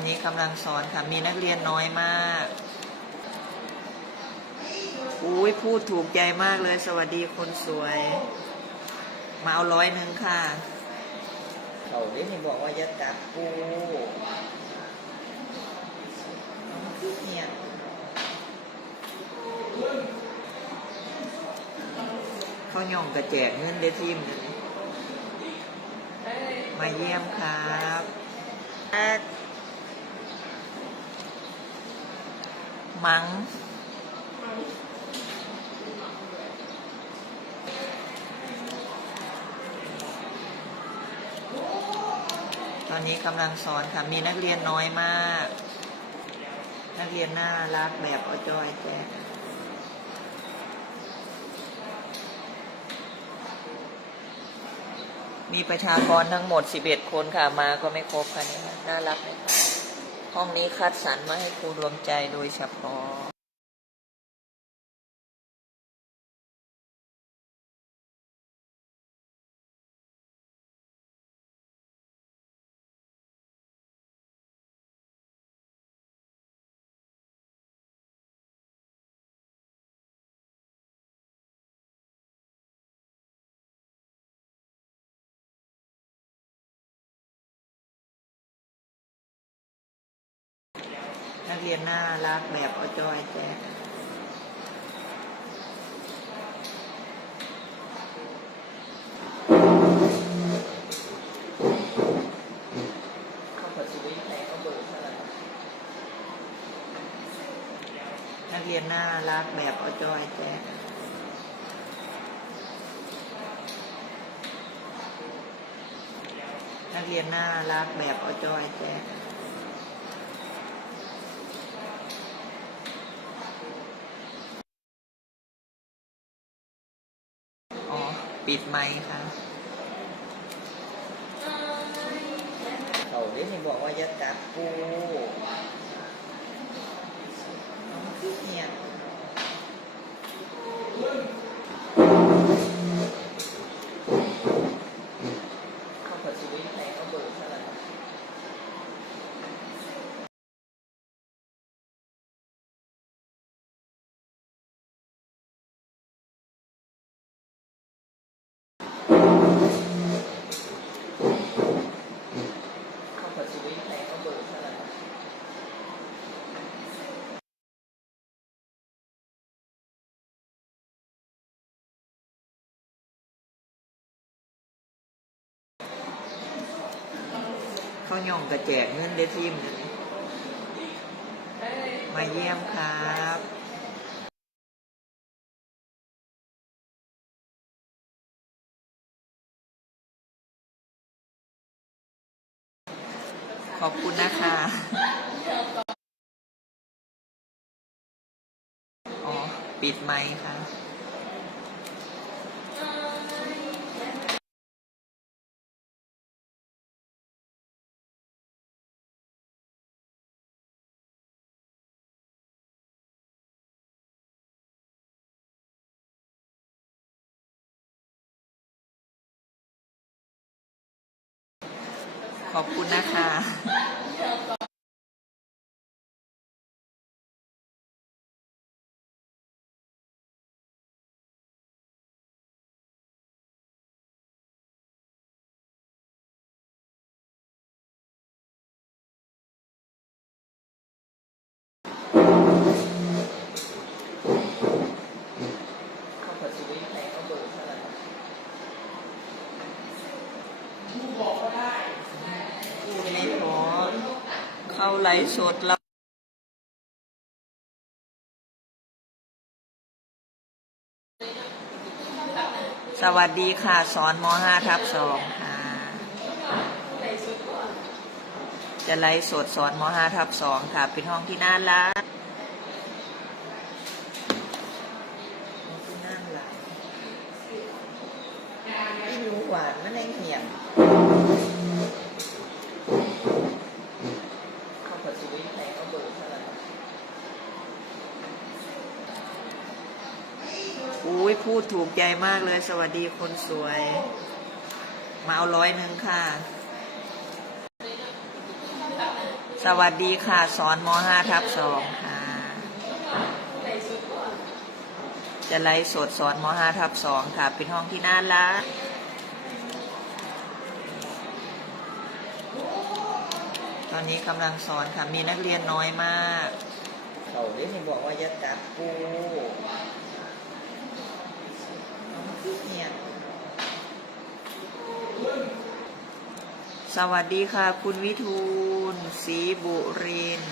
อนนี้กำลังสอนค่ะ มีนักเรียนน้อยมาก อุ้ยพูดถูกใจมากเลย สวัสดีคนสวย มาเอาร้อยหนึ่งค่ะ เขาได้นี่บอกว่าจะกัดปูเนี่ยเขาย่องกระแจกเงินได้ทีมหนึ่งมาเยี่ยมครับ มังตอนนี้กำลังสอนค่ะ มีนักเรียนน้อยมาก นักเรียนน่ารักแบบอจอยแจมีประชากรทั้งหมด 11 คนค่ะ มาก็ไม่ครบค่ะนี่น่ารักเลยค่ะ ห้องนี้คัดสรรมาให้ครูรวมใจโดยเฉพาะ กเรียนน่ารักแบบอจอยแจเข้าปัจจุบันไหนเขาเบิกเท่าไหร่นักเรียนน่ารักแบบอจอยแจ๊นักเรียนน่ารักแบบอจอยแจ๊ อ๋อ ปิดไมค์ค่ะเขาได้นี่บอกว่าจะกัดปูเนี่ยเข้าปัจจุบันไหนเขาเบิกเท่าไหร่เข้าปัจจุบันไหนเขาเบิกเท่าไหร่ เขาย่องกระแจกเงินได้ทีมนึงมาเยี่ยมครับขอบคุณนะคะ อ๋อ ปิดไมค์ค่ะ ขอบคุณนะคะ เข้าปัจจุบันไหนเขาเบิกเท่าไหร่ผู้บอกก็ได้ผู้ไม่พอ เข้าไลฟ์สดแล้วสวัสดีค่ะ สอนม .5 ทับสองค่ะ จะไลฟ์สดสอนม .5 ทับสองค่ะ เป็นห้องที่น่ารัก ดถูกใจมากเลย สวัสดีคนสวย มาเอาร้อยหนึ่งค่ะ สวัสดีค่ะ สอนม5ทับ2ค่ะ จะไลฟ์สดสอนม5ทับ2ค่ะ เป็นห้องที่น่ารักตอนนี้กำลังสอนค่ะ มีนักเรียนน้อยมาก เขาได้ที่บอกว่าจะจับปูนี่ย สวัสดีค่ะ คุณวิทูลศรีบุริน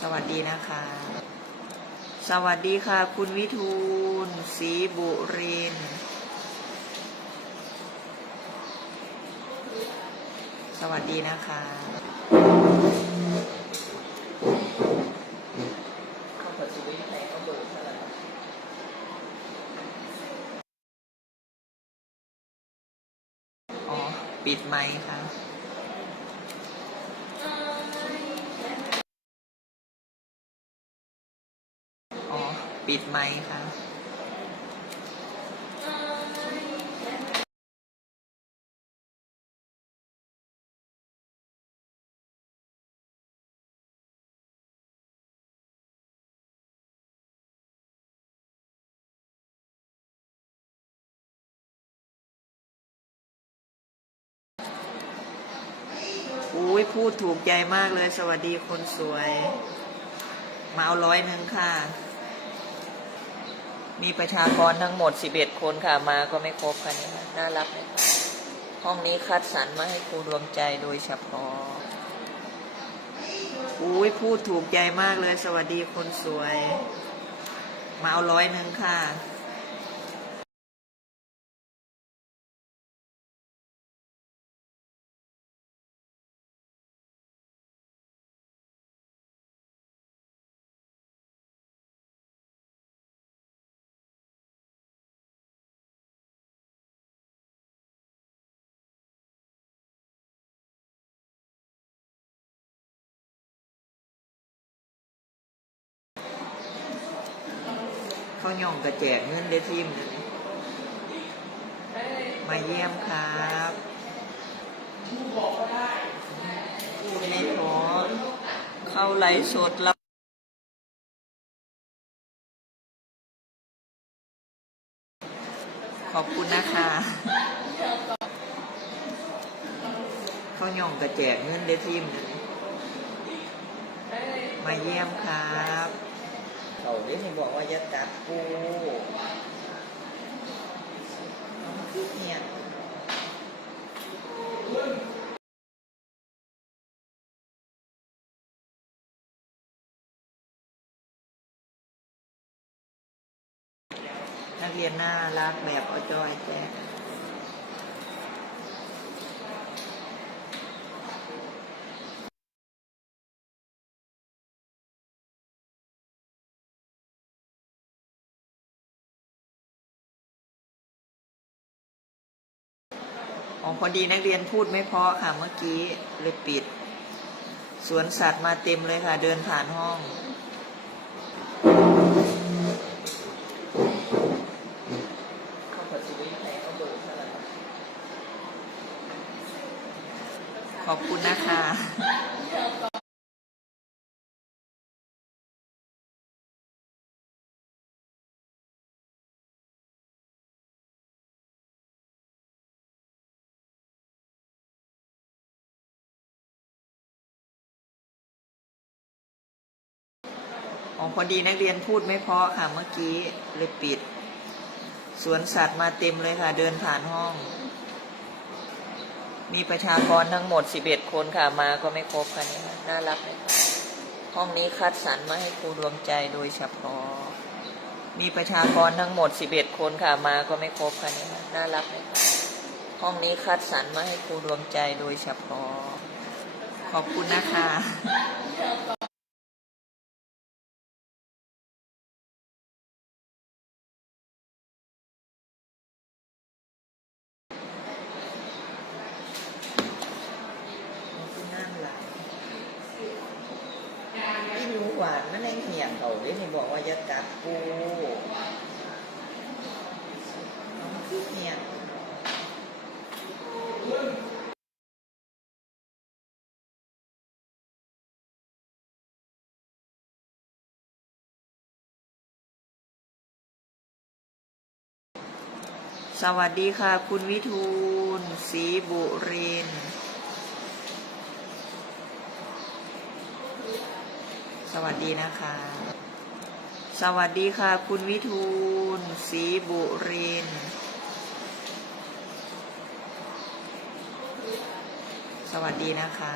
สวัสดีนะคะ สวัสดีค่ะ คุณวิทูลศรีบุรินสวัสดีนะคะเข้าเปิดสวิตช์ให้เขาเบิร์เท่าไหร่อ๋อ ปิดไหมคะอ๋อ ปิดไหมคะ พูดถูกใจมากเลย สวัสดีคนสวย มาเอาร้อยหนึ่งค่ะ มีประชากรทั้งหมด11คนค่ะ มาก็ไม่ครบค่ะนี่ค่ะน่ารักไหมห้องนี้คัดสรรมาให้ครูดวงใจโดยเฉพาะอุ้ยพูดถูกใจมากเลย สวัสดีคนสวย มาเอาร้อยหนึ่งค่ะ ย่องกระแจกเงินได้ทีมหนึ่งมาเยี่ยมครับพูดไม่พอเข้าไลฟ์สดแล้วขอบคุณนะคะ เขาย่องกระแจกเงินได้ทีมหนึ่งมาเยี่ยมครับ เขาได้ที่ บอกว่าจะจับปูเนี่ยนักเรียนน่ารักแบบอจอยแจ๊ อ๋อพอดีนักเรียนพูดไม่เพราะค่ะเมื่อกี้เลยปิด สวนสัตว์มาเต็มเลยค่ะ เดินผ่านห้อง ขอบคุณนะคะ อ๋อพอดีนักเรียนพูดไม่เพราะค่ะเมื่อกี้เลยปิด สวนสัตว์มาเต็มเลยค่ะ เดินผ่านห้อง มีประชากรทั้งหมด11คนค่ะมาก็ไม่ครบค่ะนี่ค่ะน่ารักไหมคะห้องนี้คัดสรรมาให้ครูดวงใจโดยเฉพาะ มีประชากรทั้งหมด11คนค่ะมาก็ไม่ครบค่ะนี่ค่ะน่ารักไหมคะห้องนี้คัดสรรมาให้ครูดวงใจโดยเฉพาะ ขอบคุณนะคะ โอ้สวัสดีค่ะ คุณวิทูลศรีบุริน สวัสดีนะคะ สวัสดีค่ะ คุณวิทูลศรีบุริน สวัสดีนะคะ